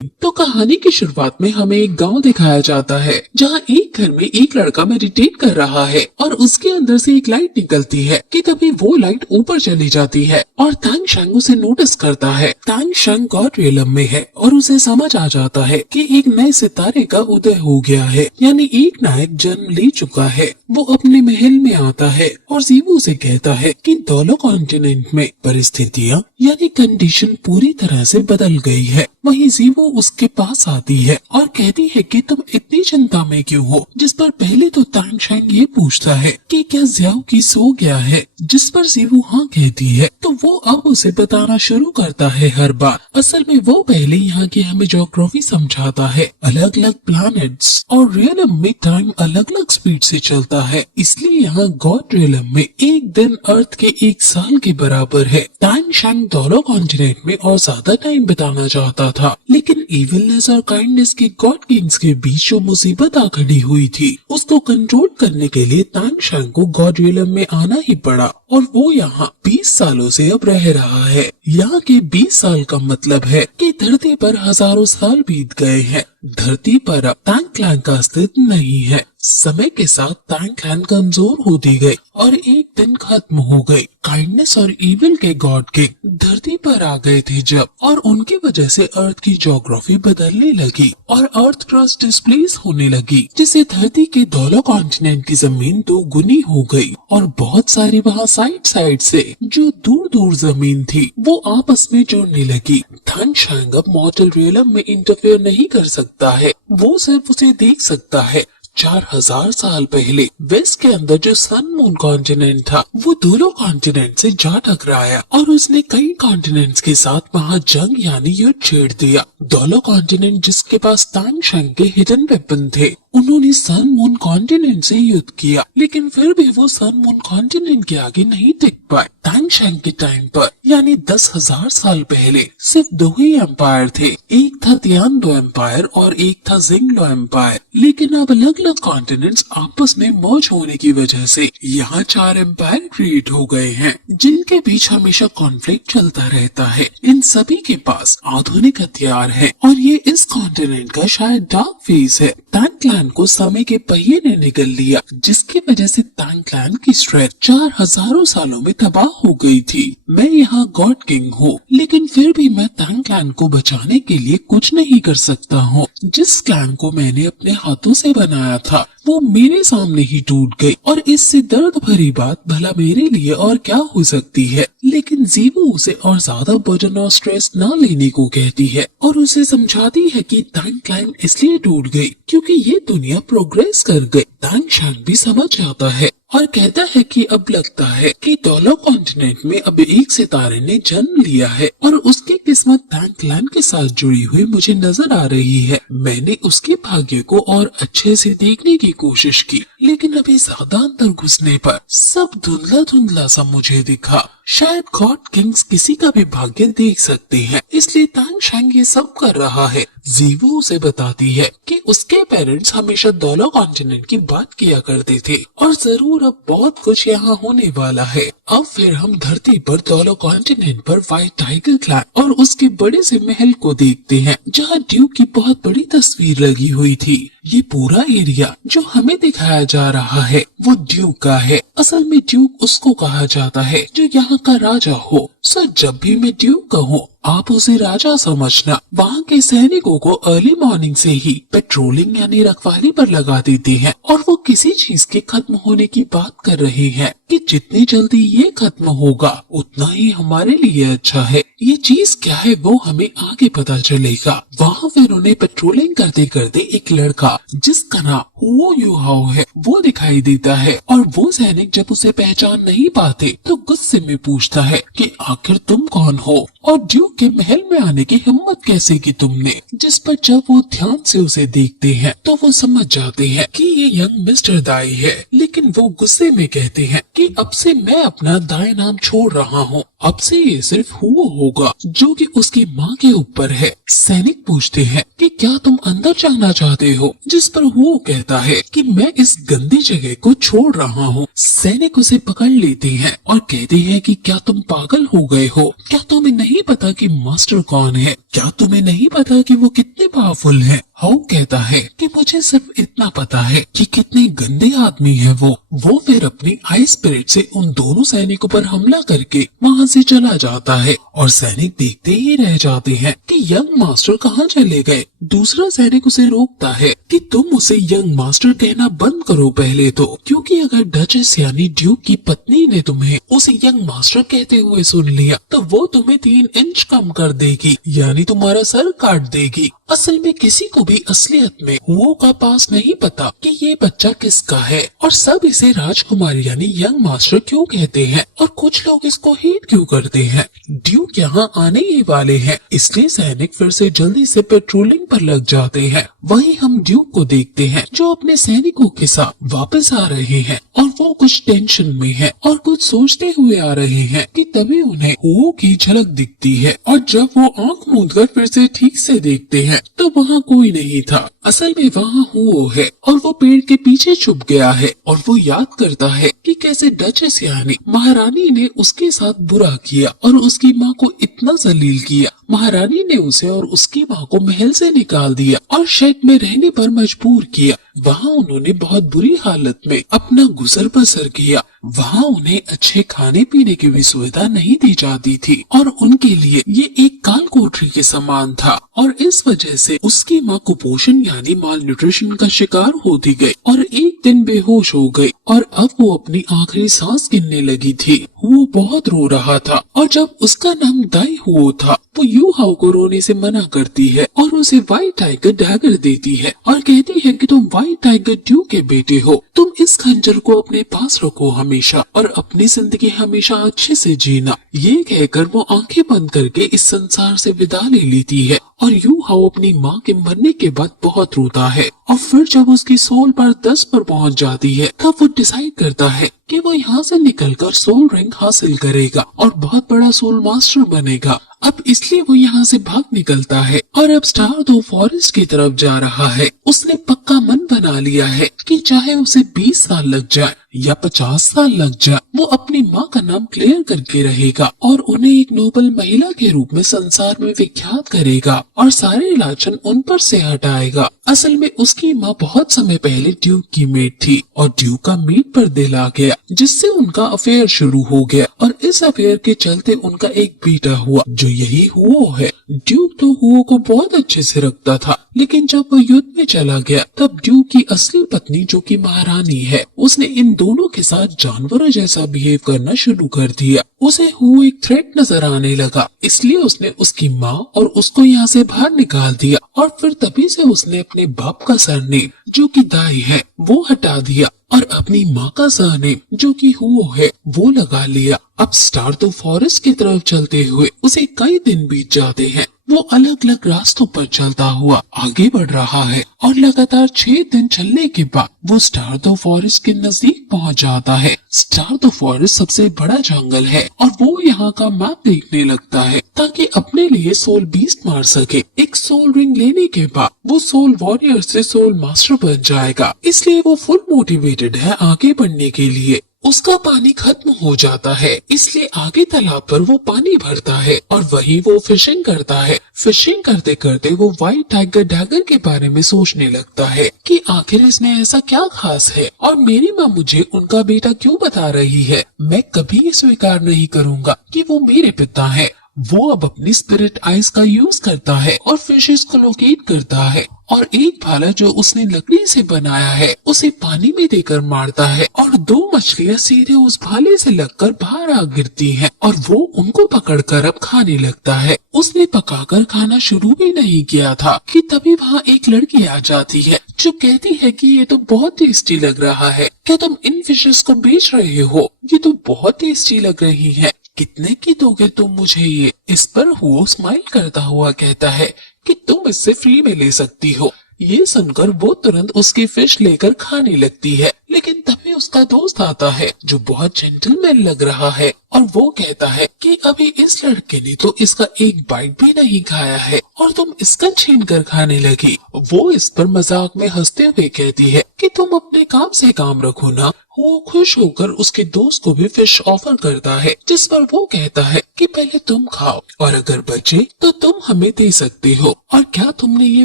तो कहानी की शुरुआत में हमें एक गांव दिखाया जाता है जहां एक घर में एक लड़का मेडिटेट कर रहा है और उसके अंदर से एक लाइट निकलती है कि तभी वो लाइट ऊपर चली जाती है और तांग शंग उसे नोटिस करता है। तांग शंग गॉड रियलम में है और उसे समझ आ जाता है कि एक नए सितारे का उदय हो गया है, यानी एक नायक जन्म ले चुका है। वो अपने महल में आता है और जीवू से कहता है कि दोलो कॉन्टिनेंट में परिस्थितियाँ यानी कंडीशन पूरी तरह से बदल गई है। वहीं जीवू उसके पास आती है और कहती है कि तुम इतनी चिंता में क्यों हो, जिस पर पहले तो तांग शंग ये पूछता है कि क्या ज्याओ की सो गया है, जिस पर जीवू हाँ कहती है। तो वो अब उसे बताना शुरू करता है हर बार। असल में वो पहले यहाँ की हमें ज्योग्राफी समझाता है। अलग अलग प्लैनेट्स और रियलम में टाइम अलग अलग स्पीड से चलता है, इसलिए यहाँ गॉड रियलम में एक दिन अर्थ के एक साल के बराबर है। तांग शंग दोलो कॉन्टिनेंट में और ज्यादा टाइम बिताना चाहता था, लेकिन इविलनेस और काइंडनेस के गॉड किंग्स के बीच जो मुसीबत आ खड़ी हुई थी उसको कंट्रोल करने के लिए तांग शंग को गॉड रियलम में आना ही पड़ा और वो यहाँ 20 सालों से अब रह रहा है। यहाँ के 20 साल का मतलब है कि धरती पर हजारों साल बीत गए हैं। धरती पर अब तांग क्लैन का अस्तित्व नहीं है। समय के साथ तांग क्लैन कमजोर होती गई और एक दिन खत्म हो गई। काइंडनेस और इविल के गॉड के धरती पर आ गए थे जब, और उनकी वजह से अर्थ की ज्योग्राफी बदलने लगी और अर्थ क्रस्ट डिस्प्लेस होने लगी, जिससे धरती के दोनों कॉन्टिनेंट की जमीन दोगुनी हो गई और बहुत सारी वहाँ साइड साइड से जो दूर दूर जमीन थी वो आपस में जुड़ने लगी। तांग शंग अब मॉर्टल रियलम में इंटरफेयर नहीं कर सकता है, वो सिर्फ उसे देख सकता है। 4000 साल पहले वेस्ट के अंदर जो सन मून कॉन्टिनेंट था वो दोनों कॉन्टिनेंट से जा टकराया और उसने कई कॉन्टिनेंट्स के साथ वहाँ जंग यानी युद्ध छेड़ दिया। दोनों कॉन्टिनेंट जिसके पास तांग शंग के हिडन वेपन थे उन्होंने सन मून कॉन्टिनेंट से युद्ध किया, लेकिन फिर भी वो सन मून कॉन्टिनेंट के आगे नहीं टिक पाए। तांग शंग के टाइम पर यानी 10,000 साल पहले सिर्फ दो ही एम्पायर थे, एक था तियानडो एम्पायर और एक था जिंगलो एम्पायर। लेकिन अब अलग अलग कॉन्टिनेंट्स आपस में मर्ज होने की वजह से यहाँ 4 एम्पायर क्रिएट हो गए हैं, जिनके बीच हमेशा कॉन्फ्लिक्ट चलता रहता है। इन सभी के पास आधुनिक हथियार है और ये इस कॉन्टिनेंट का शायद डार्क फेज है। तांग क्लैन को समय के पहिए ने निगल लिया, जिसकी वजह से तांग क्लैन की स्ट्रेंथ 4000 सालों में तबाह हो गई थी। मैं यहाँ गॉड किंग हूँ, लेकिन फिर भी मैं तांग क्लैन को बचाने के लिए कुछ नहीं कर सकता हूँ। जिस क्लैन को मैंने अपने हाथों से बनाया था वो मेरे सामने ही टूट गई और इससे दर्द भरी बात भला मेरे लिए और क्या हो सकती है। लेकिन जीवू उसे और ज्यादा बर्डन और स्ट्रेस न लेने को कहती है और उसे समझाती है कि तांग क्लैन इसलिए टूट गई क्योंकि ये दुनिया प्रोग्रेस कर गई। तांग शंग भी समझ जाता है और कहता है कि अब लगता है कि दोलो कॉन्टिनेंट में अब एक सितारे ने जन्म लिया है और उसकी किस्मत तांग क्लैन के साथ जुड़ी हुई मुझे नजर आ रही है। मैंने उसके भाग्य को और अच्छे से देखने की कोशिश की, लेकिन अभी ज्यादा अंदर घुसने पर सब धुंधला धुंधला सा मुझे दिखा। शायद गॉड किंग्स किसी का भी भाग्य देख सकते हैं, इसलिए तांग शंग ये सब कर रहा है। जीवू उसे बताती है कि उसके पेरेंट्स हमेशा दोलो कॉन्टिनेंट की बात किया करते थे और जरूर अब बहुत कुछ यहाँ होने वाला है। अब फिर हम धरती पर दोलो कॉन्टिनेंट पर व्हाइट टाइगर क्लैन और उसके बड़े से महल को देखते हैं, जहाँ ड्यूक की बहुत बड़ी तस्वीर लगी हुई थी। ये पूरा एरिया जो हमें दिखाया जा रहा है वो ड्यूक का है। असल में ड्यूक उसको कहा जाता है जो यहाँ का राजा हो। सर जब भी मैं ड्यूक कहूँ आप उसे राजा समझना। वहाँ के सैनिकों को अर्ली मॉर्निंग से ही पेट्रोलिंग यानी रखवाली पर लगा देते हैं और वो किसी चीज के खत्म होने की बात कर रहे हैं कि जितनी जल्दी ये खत्म होगा उतना ही हमारे लिए अच्छा है। ये चीज क्या है वो हमें आगे पता चलेगा। वहाँ फिर उन्हें पेट्रोलिंग करते करते एक लड़का जिसका नाम हुओ युहाओ है वो दिखाई देता है और वो सैनिक जब उसे पहचान नहीं पाते तो गुस्से में पूछता है कि आखिर तुम कौन हो और ड्यूक के महल में आने की हिम्मत कैसे की तुमने। जिस पर जब वो ध्यान से उसे देखते हैं तो वो समझ जाते हैं कि ये यंग मिस्टर दाई है, लेकिन वो गुस्से में कहते हैं कि अब से मैं अपना दाई नाम छोड़ रहा हूँ, अब से ये सिर्फ हुओ होगा जो कि उसकी माँ के ऊपर है। सैनिक पूछते हैं कि क्या तुम अंदर जाना चाहते हो? जिस पर वो कहता है कि मैं इस गंदी जगह को छोड़ रहा हूँ। सैनिक उसे पकड़ लेते हैं और कहते हैं कि क्या तुम पागल हो गए हो? क्या तुम्हें नहीं पता कि मास्टर कौन है? क्या तुम्हें नहीं पता कि वो कितने पावरफुल है? हाउ कहता है कि मुझे सिर्फ इतना पता है कि कितने गंदे आदमी है वो। फिर अपनी आई स्पिरिट से उन दोनों सैनिकों पर हमला करके वहाँ से चला जाता है और सैनिक देखते ही रह जाते हैं कि यंग मास्टर कहाँ चले गए। दूसरा सैनिक उसे रोकता है कि तुम उसे यंग मास्टर कहना बंद करो पहले तो, क्योंकि अगर डचेस यानी ड्यूक की पत्नी ने तुम्हें उसे यंग मास्टर कहते हुए सुन लिया तो वो तुम्हें 3 इंच कम कर देगी, यानी तुम्हारा सर काट देगी। असल में किसी को भी असलियत में हुओ का पास नहीं पता कि ये बच्चा किसका है और सब इसे राजकुमार यानी यंग मास्टर क्यों कहते हैं और कुछ लोग इसको हेट क्यों करते हैं। ड्यूक यहाँ आने ही वाले हैं, इसलिए सैनिक फिर से जल्दी से पेट्रोलिंग पर लग जाते हैं। वहीं हम ड्यूक को देखते हैं जो अपने सैनिकों के साथ वापस आ रहे हैं और वो कुछ टेंशन में है और कुछ सोचते हुए आ रहे हैं कि तभी उन्हें हुओ की झलक दिखती है और जब वो आंख मूंदकर फिर से ठीक से देखते हैं तो वहाँ कोई नहीं था। असल में वहाँ हुओ है और वो पेड़ के पीछे छुप गया है और वो याद करता है कि कैसे डचेस यानी महारानी ने उसके साथ बुरा किया और उसकी माँ को इतना जलील किया। महारानी ने उसे और उसकी माँ को महल से निकाल दिया और शेड में रहने पर मजबूर किया। वहाँ उन्होंने बहुत बुरी हालत में अपना गुजर बसर किया। वहाँ उन्हें अच्छे खाने पीने की भी सुविधा नहीं दी जाती थी और उनके लिए ये एक काल कोठरी के समान था और इस वजह से उसकी माँ कुपोषण यानी माल न्यूट्रिशन का शिकार होती गई और एक दिन बेहोश हो गई और अब वो अपनी आखिरी सांस गिनने लगी थी। वो बहुत रो रहा था और जब उसका नाम दाई हुओ था वो यू हाउ को रोने से मना करती है और उसे व्हाइट टाइगर डैगर देती है और कहती है कि तुम व्हाइट टाइगर ड्यू के बेटे हो, तुम इस खंजर को अपने पास रखो हमेशा और अपनी जिंदगी हमेशा अच्छे से जीना। ये कहकर वो आंखें बंद करके इस संसार से विदा ले लेती है और यू हाउ अपनी माँ के मरने के बाद बहुत रोता है और फिर जब उसकी सोल पर 10 पर पहुँच जाती है तब वो डिसाइड करता है कि वो यहाँ से निकलकर सोल रैंक हासिल करेगा और बहुत बड़ा सोल मास्टर बनेगा। अब इसलिए वो यहाँ से भाग निकलता है और अब स्टार दो फॉरेस्ट की तरफ जा रहा है। उसने पक्का मन बना लिया है कि चाहे उसे 20 साल लग जाए या 50 साल लग जाए वो अपनी माँ का नाम क्लियर करके रहेगा और उन्हें एक नोबल महिला के रूप में संसार में विख्यात करेगा और सारे लाछन उन पर से हटाएगा। असल में उसकी माँ बहुत समय पहले ड्यूक की मेट थी और ड्यूक का मीट पर दिल आ गया जिससे उनका अफेयर शुरू हो गया और इस अफेयर के चलते उनका एक बेटा हुआ जो यही हुओ है। ड्यूक तो हुओ को बहुत अच्छे से रखता था, लेकिन जब वो युद्ध में चला गया तब ड्यूक की असली पत्नी जो कि महारानी है उसने इन दोनों के साथ जानवरों जैसा बिहेव करना शुरू कर दिया। उसे हुओ एक थ्रेट नजर आने लगा, इसलिए उसने उसकी माँ और उसको यहाँ से बाहर निकाल दिया और फिर तभी से उसने अपने बाप का सरनेम जो कि दाई है वो हटा दिया और अपनी माँ का सरनेम जो कि हुओ है वो लगा लिया। अब स्टार तो फॉरेस्ट की तरफ चलते हुए उसे कई दिन बीत जाते हैं। वो अलग अलग रास्तों पर चलता हुआ आगे बढ़ रहा है और लगातार 6 दिन चलने के बाद वो स्टार दो फॉरेस्ट के नजदीक पहुंच जाता है। स्टार दो फॉरेस्ट सबसे बड़ा जंगल है और वो यहाँ का मैप देखने लगता है ताकि अपने लिए सोल बीस्ट मार सके। एक सोल रिंग लेने के बाद वो सोल वॉरियर से सोल मास्टर बन जाएगा, इसलिए वो फुल मोटिवेटेड है आगे बढ़ने के लिए। उसका पानी खत्म हो जाता है, इसलिए आगे तालाब पर वो पानी भरता है और वहीं वो फिशिंग करता है। फिशिंग करते करते वो व्हाइट टाइगर डैगर के बारे में सोचने लगता है कि आखिर इसमें ऐसा क्या खास है और मेरी माँ मुझे उनका बेटा क्यों बता रही है। मैं कभी ये स्वीकार नहीं करूँगा कि वो मेरे पिता है। वो अब अपनी स्पिरिट आइज का यूज करता है और फिशेस को लोकेट करता है और एक भाला जो उसने लकड़ी से बनाया है उसे पानी में देकर मारता है और 2 मछलियाँ सीधे उस भाले से लगकर बाहर आ गिरती हैं और वो उनको पकड़कर अब खाने लगता है। उसने पकाकर खाना शुरू भी नहीं किया था कि तभी वहाँ एक लड़की आ जाती है जो कहती है कि ये तो बहुत टेस्टी लग रहा है, क्या तुम इन फिशेस को बेच रहे हो? ये तो बहुत टेस्टी लग रही है, कितने की दोगे तुम मुझे ये? इस पर वो स्माइल करता हुआ कहता है कि तुम इससे फ्री में ले सकती हो। ये सुनकर वो तुरंत उसकी फिश लेकर खाने लगती है, लेकिन तभी उसका दोस्त आता है जो बहुत जेंटलमैन लग रहा है और वो कहता है कि अभी इस लड़के ने तो इसका एक बाइट भी नहीं खाया है और तुम इसका छीन कर खाने लगी। वो इस पर मजाक में हंसते हुए कहती है कि तुम अपने काम से काम रखो ना। वो खुश होकर उसके दोस्त को भी फिश ऑफर करता है, जिस पर वो कहता है कि पहले तुम खाओ और अगर बचे तो तुम हमें दे सकते हो। और क्या तुमने ये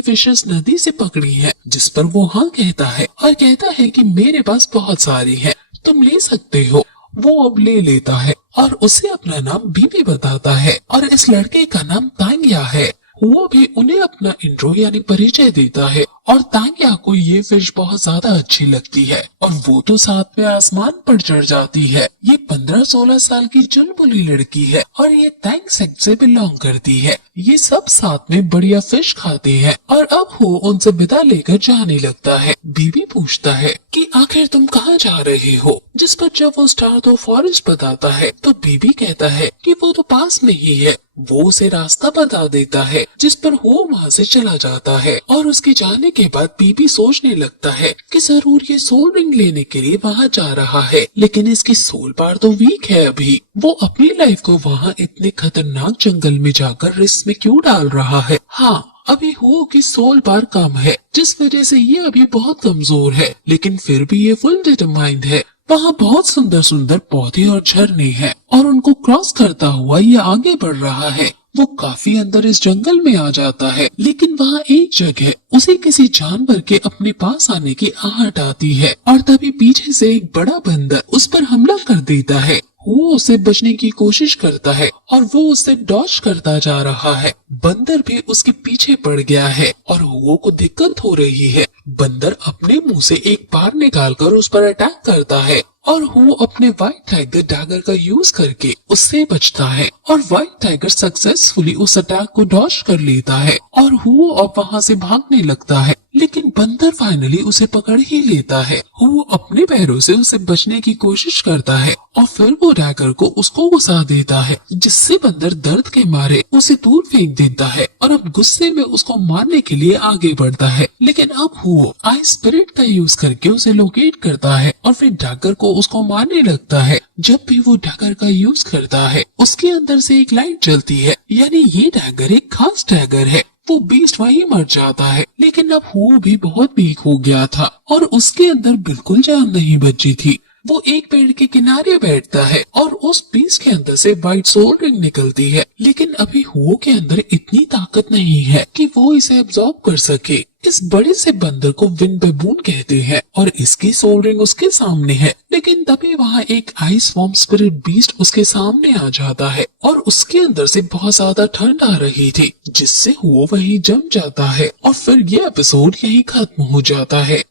फिशेस नदी से पकड़ी हैं? जिस पर वो हाँ कहता है और कहता है कि मेरे पास बहुत सारी हैं, तुम ले सकते हो। वो अब ले लेता है और उसे अपना नाम बीबी बताता है और इस लड़के का नाम तांग्या है। वो भी उन्हें अपना इंट्रो यानी परिचय देता है और तांग्या को ये फिश बहुत ज्यादा अच्छी लगती है और वो तो साथ में आसमान पर चढ़ जाती है। ये 15-16 साल की चुलबुली लड़की है और ये टैंक सेक्ट से बिलोंग करती है। ये सब साथ में बढ़िया फिश खाते हैं और अब वो उनसे विदा लेकर जाने लगता है। बीबी पूछता है कि आखिर तुम कहाँ जा रहे हो? जिस पर जब वो स्टार तो फॉरेस्ट बताता है तो बीबी कहता है कि वो तो पास में ही है। वो उसे रास्ता बता देता है, जिस पर वो वहाँ से चला जाता है और उसके जाने के बाद बीबी सोचने लगता है कि जरूर ये सोल रिंग लेने के लिए वहाँ जा रहा है, लेकिन इसकी सोल पावर तो वीक है। अभी वो अपनी लाइफ को वहाँ इतने खतरनाक जंगल में जाकर रिस्क में क्यों डाल रहा है? हाँ, अभी हो की सोल पावर कम है, जिस वजह से ये अभी बहुत कमजोर है, लेकिन फिर भी ये फुल डिटरमाइंड है। वहाँ बहुत सुंदर सुंदर पौधे और झरने हैं और उनको क्रॉस करता हुआ ये आगे बढ़ रहा है। वो काफी अंदर इस जंगल में आ जाता है, लेकिन वहाँ एक जगह उसे किसी जानवर के अपने पास आने की आहट आती है और तभी पीछे से एक बड़ा बंदर उस पर हमला कर देता है। वो उसे बचने की कोशिश करता है और वो उसे डॉज करता जा रहा है। बंदर भी उसके पीछे पड़ गया है और हुओ को दिक्कत हो रही है। बंदर अपने मुंह से एक बार निकालकर उस पर अटैक करता है और वो अपने व्हाइट टाइगर डैगर का यूज करके उससे बचता है और व्हाइट टाइगर सक्सेसफुली उस अटैक को डॉज कर लेता है और वो अब वहाँ से भागने लगता है, लेकिन बंदर फाइनली उसे पकड़ ही लेता है। वो अपने पैरों से उसे बचने की कोशिश करता है और फिर वो डैगर को उसको घुसा देता है, जिससे बंदर दर्द के मारे उसे दूर फेंक देता है और अब गुस्से में उसको मारने के लिए आगे बढ़ता है। लेकिन अब वो आई स्पिरिट का यूज करके उसे लोकेट करता है और फिर डैगर को उसको मारने लगता है। जब भी वो डैगर का यूज करता है उसके अंदर से एक लाइट जलती है, यानी ये डैगर एक खास डैगर है। वो बीस्ट वहीं मर जाता है, लेकिन अब वो भी बहुत वीक हो गया था और उसके अंदर बिल्कुल जान नहीं बची थी। वो एक पेड़ के किनारे बैठता है और उस बीस्ट के अंदर से व्हाइट सोल रिंग निकलती है, लेकिन अभी वो के अंदर इतनी ताकत नहीं है कि वो इसे एब्जॉर्ब कर सके। इस बड़े से बंदर को विंड बेबून कहते हैं और इसकी सोल रिंग उसके सामने है, लेकिन तभी वहाँ एक आइस वॉर्म स्पिरिट बीस्ट उसके सामने आ जाता है और उसके अंदर से बहुत ज्यादा ठंड आ रही थी, जिससे वो वहीं जम जाता है और फिर ये एपिसोड यहीं खत्म हो जाता है।